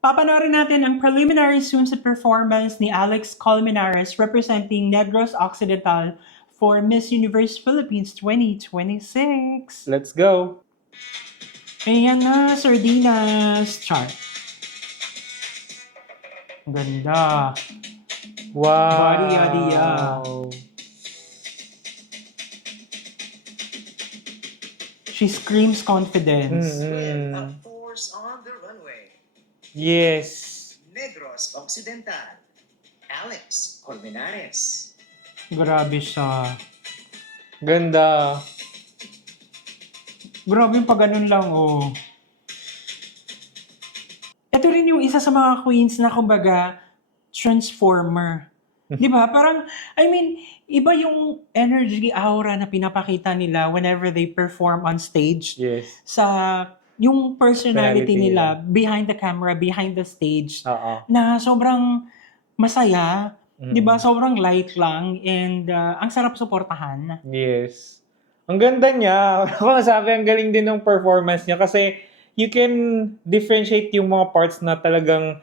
Papanoorin natin ang preliminary swimsuit performance ni Alex Colmenares representing Negros Occidental for Miss Universe Philippines 2026. Let's go! Ayan na, sardinas. Char. Ganda. Wow! Body yaddy. She screams confidence. With a force on the runway, Yes! Negros Occidental, Alex Colmenares. Grabe siya. Ganda! Grabe yung pag ganun lang, oh. Ito rin yung isa sa mga queens na kumbaga, transformer. Di ba? Parang, I mean, iba yung energy aura na pinapakita nila whenever they perform on stage. Yes. Sa yung personality Personality nila behind the camera, behind the stage, Oo. na sobrang masaya, Mm. 'di ba? Sobrang light lang and ang sarap suportahan. Yes. Ang ganda niya. Ako masabi, ang galing din ng performance niya kasi you can differentiate yung mga parts na talagang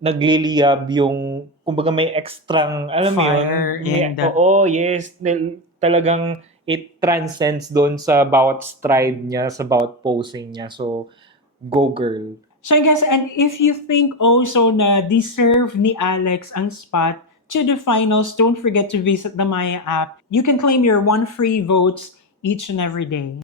nagliliyab yung, kumbaga may extrang, alam mo yun? Fire Yeah, and oo, yes. Talagang it transcends doon sa bawat stride niya, sa bawat posing niya. So, go girl. So I guess, and if you think also na deserve ni Alex ang spot to the finals, don't forget to visit the Maya app. You can claim your 1 free votes each and every day.